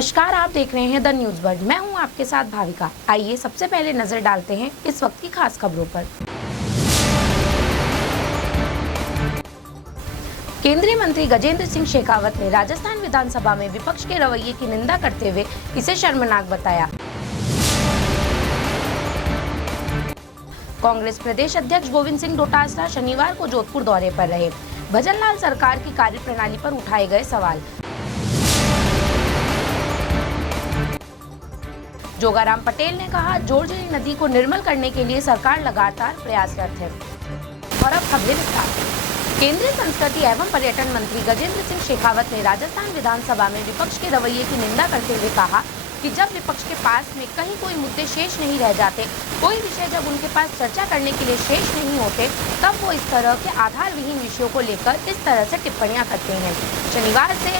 नमस्कार, आप देख रहे हैं द न्यूज़ वर्ल्ड। मैं हूं आपके साथ भाविका। आइए सबसे पहले नजर डालते हैं इस वक्त की खास खबरों पर। केंद्रीय मंत्री गजेंद्र सिंह शेखावत ने राजस्थान विधानसभा में विपक्ष के रवैये की निंदा करते हुए इसे शर्मनाक बताया। कांग्रेस प्रदेश अध्यक्ष गोविंद सिंह डोटासरा शनिवार को जोधपुर दौरे पर रहे। भजनलाल सरकार की कार्यप्रणाली पर उठाए गए सवाल। जोगाराम पटेल ने कहा, जोड़जड़ी नदी को निर्मल करने के लिए सरकार लगातार प्रयासरत है। और अब खबरें विस्तार से। केंद्रीय संस्कृति एवं पर्यटन मंत्री गजेंद्र सिंह शेखावत ने राजस्थान विधानसभा में विपक्ष के रवैये की निंदा करते हुए कहा कि जब विपक्ष के पास में कहीं कोई मुद्दे शेष नहीं रह जाते, कोई विषय जब उनके पास चर्चा करने के लिए शेष नहीं होते, तब वो इस तरह के आधार विहीन विषयों को लेकर इस तरह से टिप्पणियां करते हैं। शनिवार से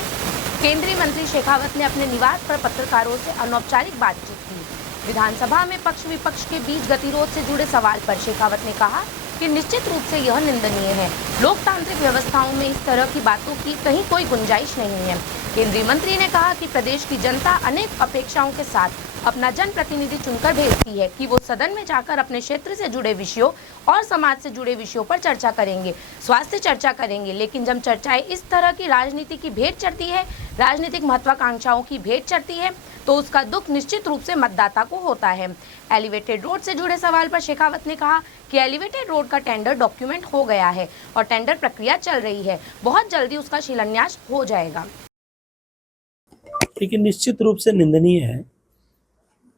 केंद्रीय मंत्री शेखावत ने अपने निवास पर पत्रकारों से अनौपचारिक बातचीत की। विधानसभा में पक्ष विपक्ष के बीच गतिरोध से जुड़े सवाल पर शेखावत ने कहा कि निश्चित रूप से यह निंदनीय है। लोकतांत्रिक व्यवस्थाओं में इस तरह की बातों की कहीं कोई गुंजाइश नहीं है। केंद्रीय मंत्री ने कहा कि प्रदेश की जनता अनेक अपेक्षाओं के साथ अपना जनप्रतिनिधि चुनकर भेजती है कि वो सदन में जाकर अपने क्षेत्र से जुड़े विषयों और समाज से जुड़े विषयों पर चर्चा करेंगे, स्वास्थ्य चर्चा करेंगे। लेकिन जब चर्चाएं इस तरह की राजनीति की भेंट चढ़ती है, राजनीतिक महत्वाकांक्षाओं की भेंट चढ़ती है, तो उसका दुख निश्चित रूप से मतदाता को होता है। एलिवेटेड रोड से जुड़े सवाल पर शेखावत ने कहा कि एलिवेटेड रोड का टेंडर डॉक्यूमेंट हो गया है और टेंडर प्रक्रिया चल रही है। बहुत जल्दी उसका शिलान्यास हो जाएगा। लेकिन निश्चित रूप से निंदनीय है।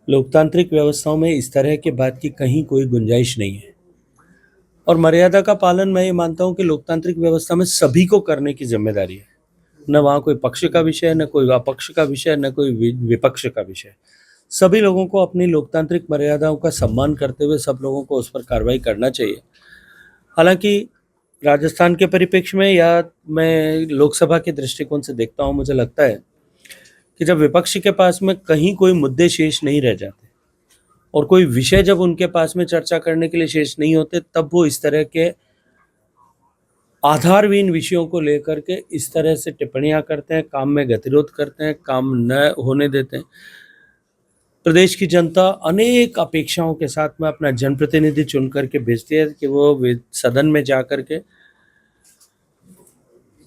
लोकतांत्रिक व्यवस्थाओं में इस तरह के बात की कहीं कोई गुंजाइश नहीं है और मर्यादा का पालन मैं ये मानता हूं कि लोकतांत्रिक व्यवस्था में सभी को करने की जिम्मेदारी है। न वहाँ कोई पक्ष का विषय, न कोई अपक्ष का विषय, न कोई विपक्ष का विषय। सभी लोगों को अपनी लोकतांत्रिक मर्यादाओं का सम्मान करते हुए सब लोगों को उस पर कार्रवाई करना चाहिए। हालांकि राजस्थान के परिप्रेक्ष्य में या मैं लोकसभा के दृष्टिकोण से देखता हूँ, मुझे लगता है कि जब विपक्ष के पास में कहीं कोई मुद्दे शेष नहीं रह जाते और कोई विषय जब उनके पास में चर्चा करने के लिए शेष नहीं होते, तब वो इस तरह के आधारहीन विषयों को लेकर के इस तरह से टिप्पणियां करते हैं, काम में गतिरोध करते हैं, काम न होने देते हैं। प्रदेश की जनता अनेक अपेक्षाओं के साथ में अपना जनप्रतिनिधि चुन करके भेजती है कि वो सदन में जा करके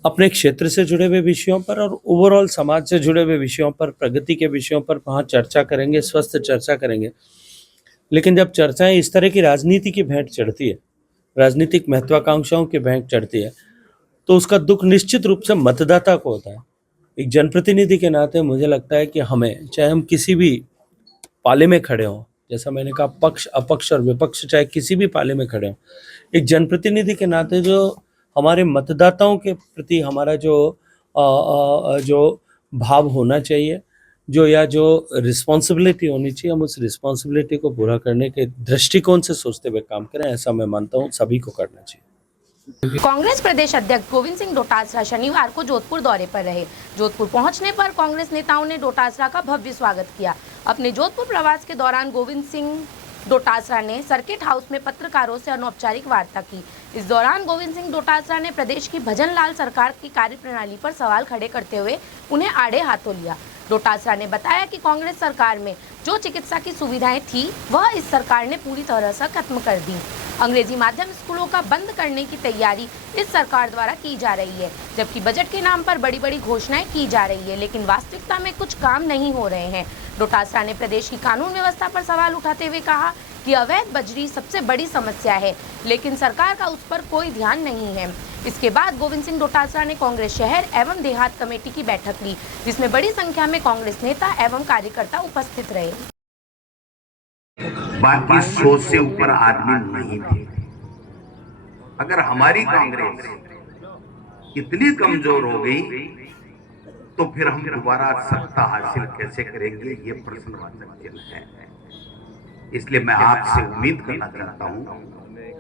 अपने क्षेत्र से जुड़े हुए विषयों पर और ओवरऑल समाज से जुड़े हुए विषयों पर, प्रगति के विषयों पर वहाँ चर्चा करेंगे, स्वस्थ चर्चा करेंगे। लेकिन जब चर्चाएं इस तरह की राजनीति की भेंट चढ़ती है, राजनीतिक महत्वाकांक्षाओं की भेंट चढ़ती है, तो उसका दुख निश्चित रूप से मतदाता को होता है। एक जनप्रतिनिधि के नाते मुझे लगता है कि हमें, चाहे हम किसी भी पाले में खड़े हों, जैसा मैंने कहा पक्ष अपक्ष और विपक्ष चाहे किसी भी पाले में खड़े हों, एक जनप्रतिनिधि के नाते जो हमारे मतदाताओं के प्रति हमारा जो भाव होना चाहिए, जो रिस्पॉन्सिबिलिटी होनी चाहिए, हम उस रिस्पॉन्सिबिलिटी को पूरा करने के दृष्टिकोण से सोचते हुए काम करें। ऐसा मैं मानता हूँ सभी को करना चाहिए। कांग्रेस प्रदेश अध्यक्ष गोविंद सिंह डोटासरा शनिवार को जोधपुर दौरे पर रहे। जोधपुर पहुंचने पर कांग्रेस नेताओं ने डोटासरा का भव्य स्वागत किया। अपने जोधपुर प्रवास के दौरान गोविंद सिंह डोटासरा ने सर्किट हाउस में पत्रकारों से अनौपचारिक वार्ता की। इस दौरान गोविंद सिंह डोटासरा ने प्रदेश की भजनलाल सरकार की कार्यप्रणाली पर सवाल खड़े करते हुए उन्हें आड़े हाथों लिया। डोटासरा ने बताया कि कांग्रेस सरकार में जो चिकित्सा की सुविधाएं थी, वह इस सरकार ने पूरी तरह से खत्म कर दी। अंग्रेजी माध्यम स्कूलों का बंद करने की तैयारी इस सरकार द्वारा की जा रही है, जबकि बजट के नाम पर बड़ी बड़ी घोषणाएं की जा रही है, लेकिन वास्तविकता में कुछ काम नहीं हो रहे हैं। डोटासरा ने प्रदेश की कानून व्यवस्था पर सवाल उठाते हुए कहा कि अवैध बजरी सबसे बड़ी समस्या है, लेकिन सरकार का उस पर कोई ध्यान नहीं है। इसके बाद गोविंद सिंह डोटासरा ने कांग्रेस शहर एवं देहात कमेटी की बैठक ली, जिसमें बड़ी संख्या में कांग्रेस नेता एवं कार्यकर्ता उपस्थित रहे। बाकी 100 से ऊपर आदमी नहीं थे। अगर हमारी कांग्रेस इतनी कमजोर हो गई तो फिर हम दोबारा सत्ता हासिल कैसे करेंगे, ये प्रश्नवाचक चिन्ह है। इसलिए मैं आपसे उम्मीद करना चाहता हूं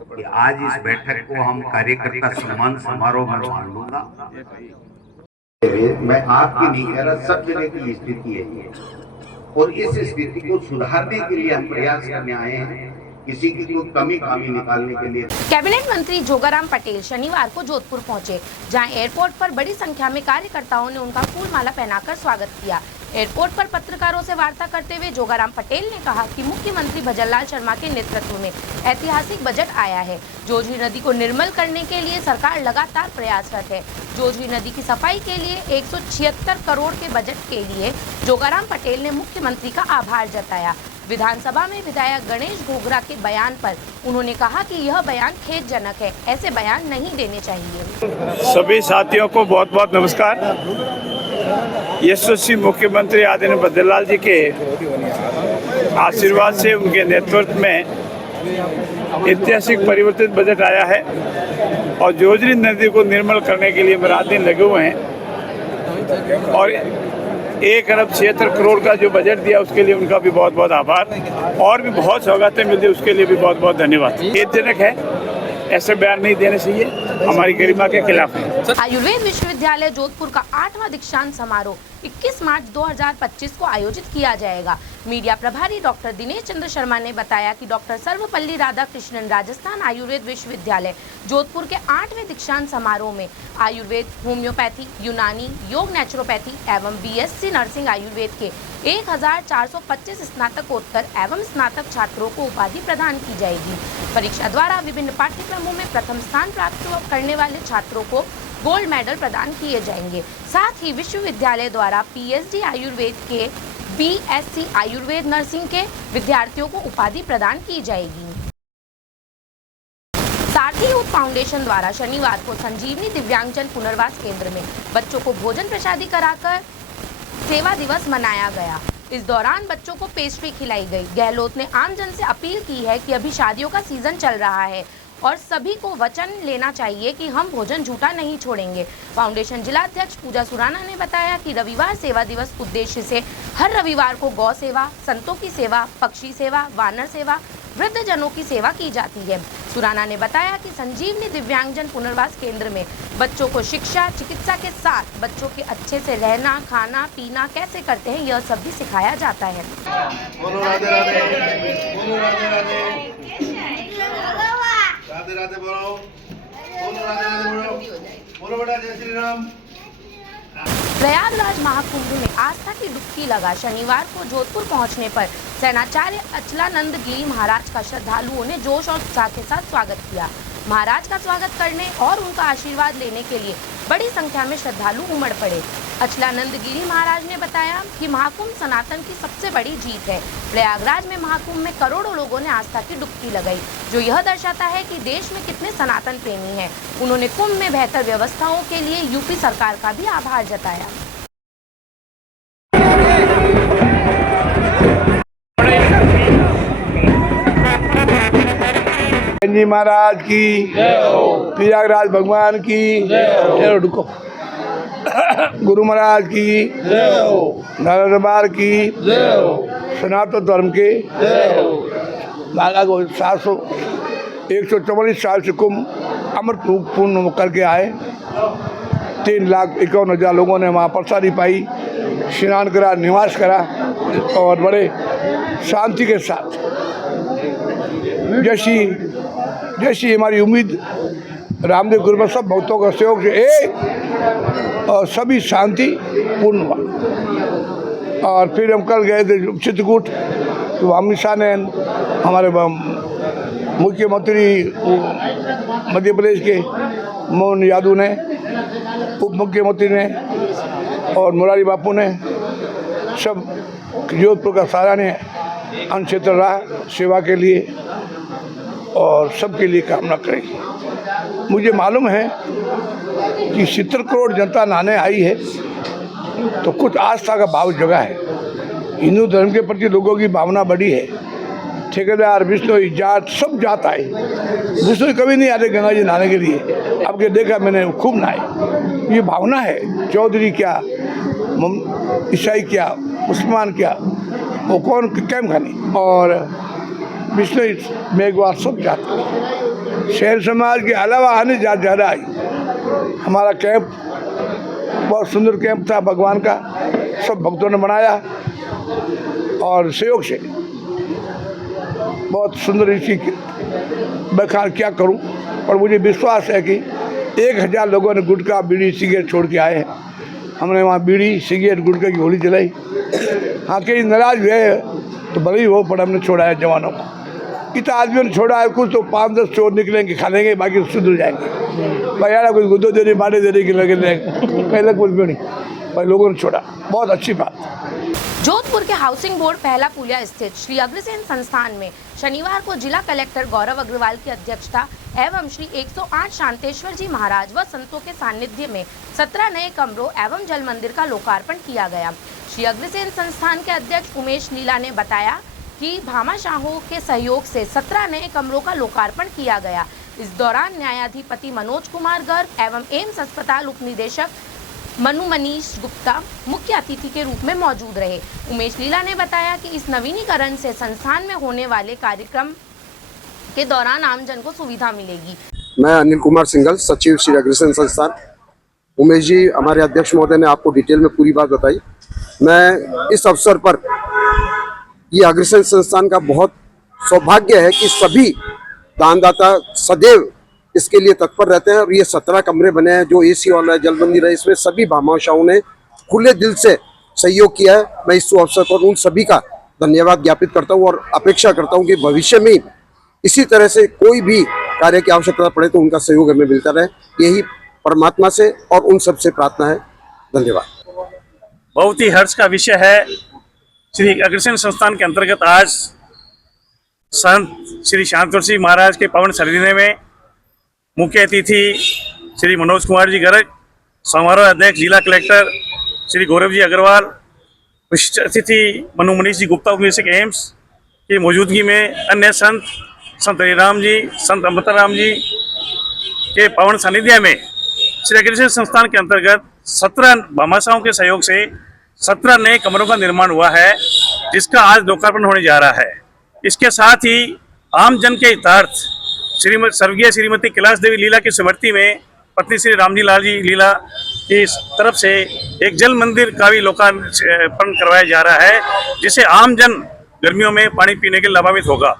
कि आज इस बैठक को हम कार्यकर्ता सम्मान समारोह में मान लूंगा। मैं आपकी नहीं कह रहा, सब जगह की स्थिति है और इस स्थिति को सुधारने के लिए हम प्रयास करने आए हैं, किसी की कोई कमी खामी निकालने के लिए। कैबिनेट मंत्री जोगाराम पटेल शनिवार को जोधपुर पहुंचे, जहां एयरपोर्ट पर बड़ी संख्या में कार्यकर्ताओं ने उनका फूल माला पहनाकर स्वागत किया। एयरपोर्ट पर पत्रकारों से वार्ता करते हुए जोगाराम पटेल ने कहा कि मुख्यमंत्री भजनलाल शर्मा के नेतृत्व में ऐतिहासिक बजट आया है। जोजरी नदी को निर्मल करने के लिए सरकार लगातार प्रयासरत है। जोजरी नदी की सफाई के लिए 176 करोड़ के बजट के लिए जोगाराम पटेल ने मुख्यमंत्री का आभार जताया। विधानसभा में विधायक गणेश घोगरा के बयान पर उन्होंने कहा कि यह बयान खेदजनक है, ऐसे बयान नहीं देने चाहिए। सभी साथियों को बहुत बहुत नमस्कार। यशस्वी मुख्यमंत्री आदरणीय भजनलाल जी के आशीर्वाद से उनके नेतृत्व में ऐतिहासिक परिवर्तित बजट आया है और जोजरी नदी को निर्मल करने के लिए रात दिन लगे हुए हैं और 1 अरब 76 करोड़ का जो बजट दिया उसके लिए उनका भी बहुत बहुत आभार और भी बहुत सौगातें मिलती उसके लिए भी बहुत बहुत धन्यवाद। खेदजनक है, ऐसे बयान नहीं देने चाहिए, हमारी गरिमा के खिलाफ है। आयुर्वेद विश्वविद्यालय जोधपुर का 8वां दीक्षांत समारोह 21 मार्च 2025 को आयोजित किया जाएगा। मीडिया प्रभारी डॉक्टर दिनेश चंद्र शर्मा ने बताया कि डॉक्टर सर्वपल्ली राधाकृष्णन राजस्थान आयुर्वेद विश्वविद्यालय जोधपुर के 8वें दीक्षांत समारोह में आयुर्वेद, होम्योपैथी, यूनानी, योग, नेचुरोपैथी एवं BSc नर्सिंग आयुर्वेद के 1425 स्नातकोत्तर एवं स्नातक छात्रों को उपाधि प्रदान की जाएगी। परीक्षा द्वारा विभिन्न पाठ्यक्रमों में प्रथम स्थान प्राप्त करने वाले छात्रों को गोल्ड मेडल प्रदान किए जाएंगे। साथ ही विश्वविद्यालय द्वारा PhD आयुर्वेद के BSc आयुर्वेद नर्सिंग के विद्यार्थियों को उपाधि प्रदान की जाएगी। सारथी यूथ फाउंडेशन द्वारा शनिवार को संजीवनी दिव्यांगजन पुनर्वास केंद्र में बच्चों को भोजन प्रसादी कराकर सेवा दिवस मनाया गया। इस दौरान बच्चों को पेस्ट्री खिलाई गई। गहलोत ने आमजन से अपील की है कि अभी शादियों का सीजन चल रहा है और सभी को वचन लेना चाहिए कि हम भोजन झूठा नहीं छोड़ेंगे। फाउंडेशन जिला अध्यक्ष पूजा सुराना ने बताया कि रविवार सेवा दिवस उद्देश्य से हर रविवार को गौ सेवा, संतों की सेवा, पक्षी सेवा, वानर सेवा, वृद्ध जनों की सेवा की जाती है। सुराना ने बताया कि संजीवनी दिव्यांगजन पुनर्वास केंद्र में बच्चों को शिक्षा, चिकित्सा के साथ बच्चों के अच्छे से रहना, खाना, पीना कैसे करते हैं यह सब भी सिखाया जाता है। राधे राधे बोलो, बोलो राधे राधे बोलो, बोलो बेटा जय श्री राम। प्रयागराज महाकुंभ में आस्था की डुबकी लगा। शनिवार को जोधपुर पहुंचने पर सेनाचार्य अचलानंद गिरी महाराज का श्रद्धालुओं ने जोश और उत्साह के साथ स्वागत किया। महाराज का स्वागत करने और उनका आशीर्वाद लेने के लिए बड़ी संख्या में श्रद्धालु उमड़ पड़े। अचलानंद गिरी महाराज ने बताया कि महाकुंभ सनातन की सबसे बड़ी जीत है। प्रयागराज में महाकुंभ में करोड़ों लोगों ने आस्था की डुबकी लगाई, जो यह दर्शाता है कि देश में कितने सनातन प्रेमी हैं। उन्होंने कुंभ में बेहतर व्यवस्थाओं के लिए यूपी सरकार का भी आभार जताया। जी महाराज की, प्रयागराज भगवान की, चलो रुको, गुरु महाराज की, नरदरबार की, सनातन धर्म के बाला को 144 साल से कुंभ अमृत पूर्ण करके आए। 3,51,000 लोगों ने वहाँ प्रसादी पाई, स्नान करा, निवास करा और बड़े शांति के साथ जैसी हमारी उम्मीद रामदेव गुरु सब भक्तों का सहयोग से और सभी शांति पूर्ण हुआ। और फिर हम कल गए थे चित्रकूट, तो अमित शाह ने, हमारे मुख्यमंत्री मध्य प्रदेश के मोहन यादव ने, उप मुख्यमंत्री ने और मुरारी बापू ने, सब जोधपुर का सारा ने अन्न क्षेत्र रहा सेवा के लिए और सबके लिए कामना करें। मुझे मालूम है कि 70 करोड़ जनता नहाने आई है, तो कुछ आस्था का भाव जगा है। हिंदू धर्म के प्रति लोगों की भावना बढ़ी है। ठेकेदार, विष्णु, जाट, सब जात आए। विष्णु कभी नहीं आते गंगा जी नहाने के लिए, अब के देखा मैंने खूब नहाए। ये भावना है। चौधरी क्या, ईसाई क्या, मुसलमान क्या, वो कौन कैम खानी और विष्णु मेघवार सब जाते। शहर समाज के अलावा अन्य जात ज़्यादा आई। हमारा कैंप बहुत सुंदर कैंप था भगवान का, सब भक्तों ने बनाया और सहयोग से बहुत सुंदर इसकी बखान क्या करूं, और मुझे विश्वास है कि 1,000 लोगों ने गुटखा, बीड़ी, सिगरेट छोड़ के आए हैं। हमने वहाँ बीड़ी, सिगरेट, गुटखा की होली जलाई। हाँ कहीं नाराज हुए तो भले ही हो, पर हमने छोड़ा है जवानों को। इतना आदमियों ने छोड़ा है, कुछ तो 5-10 चोर निकलेंगे, खा लेंगे, बाकी सुधर जाएंगे। भाई यार कुछ गुद्दो देने बाड़े देने के लगे पहले कुछ भी नहीं, भाई लोगों ने छोड़ा, बहुत अच्छी बात। जोधपुर के हाउसिंग बोर्ड पहला पुलिया स्थित श्री अग्रसेन संस्थान में शनिवार को जिला कलेक्टर गौरव अग्रवाल की अध्यक्षता एवं श्री 108 शांतेश्वर जी महाराज व संतों के सानिध्य में 17 नए कमरों एवं जल मंदिर का लोकार्पण किया गया। श्री अग्रसेन संस्थान के अध्यक्ष उमेश लीला ने बताया कि भामाशाहों के सहयोग से 17 नए कमरों का लोकार्पण किया गया। इस दौरान न्यायाधिपति मनोज कुमार गर्ग एवं एम्स अस्पताल उप निदेशक मनु मनीष गुप्ता मुख्य अतिथि के रूप में मौजूद रहे। उमेश लीला ने बताया कि इस नवीनीकरण से संस्थान में होने वाले कार्यक्रम के दौरान आमजन को सुविधा मिलेगी। मैं अनिल कुमार सिंघल, सचिव श्री अग्रसेन संस्थान। उमेश जी हमारे अध्यक्ष महोदय ने आपको डिटेल में पूरी बात बताई। मैं इस अवसर पर ये अग्रसेन संस्थान का बहुत सौभाग्य है कि सभी दानदाता सदैव इसके लिए तत्पर रहते हैं और ये 17 कमरे बने हैं जो एसी वाला है, जल मंदिर है, इसमें सभी भामाशाहों ने खुले दिल से सहयोग किया है। मैं इस अवसर पर उन सभी का धन्यवाद ज्ञापित करता हूं और अपेक्षा करता हूं कि भविष्य में इसी तरह से कोई भी कार्य की आवश्यकता पड़े तो उनका सहयोग हमें मिलता रहे, यही परमात्मा से और उन सबसे प्रार्थना है। धन्यवाद। बहुत ही हर्ष का विषय है। श्री अग्रसेन संस्थान के अंतर्गत आज संत श्री शांतेश्वर जी महाराज के पावन सरने में मुख्य अतिथि श्री मनोज कुमार जी गर्ग, समारोह अध्यक्ष जिला कलेक्टर श्री गौरव जी अग्रवाल, विशिष्ट अतिथि मनु मनीष जी गुप्ता उपनिदेशक एम्स की मौजूदगी में अन्य संत हरिराम जी, संत अमृताराम जी के पावन सानिध्य में श्री अग्रसेन संस्थान के अंतर्गत 17 भामाशाहों के सहयोग से 17 नए कमरों का निर्माण हुआ है, जिसका आज लोकार्पण होने जा रहा है। इसके साथ ही आम जन के हितार्थ स्वर्गीय श्रीमती कैलाश देवी लीला की स्मृति में पत्नी श्री रामजी लाल जी लीला की तरफ से एक जल मंदिर का भी लोकार्पण करवाया जा रहा है, जिसे आम जन गर्मियों में पानी पीने के लाभान्वित होगा।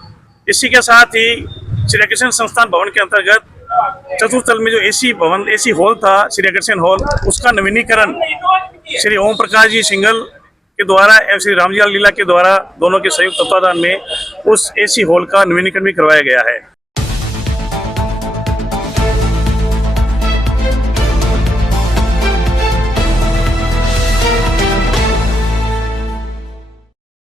इसी के साथ ही श्री अग्रसेन संस्थान भवन के अंतर्गत चतुर्थल में जो एसी हॉल था श्री अग्रसेन हॉल, उसका नवीनीकरण श्री ओम प्रकाश जी सिंघल के द्वारा एवं श्री रामजी लाल लीला के द्वारा दोनों के संयुक्त तत्वाधान में उस एसी हॉल का नवीनीकरण भी करवाया गया है।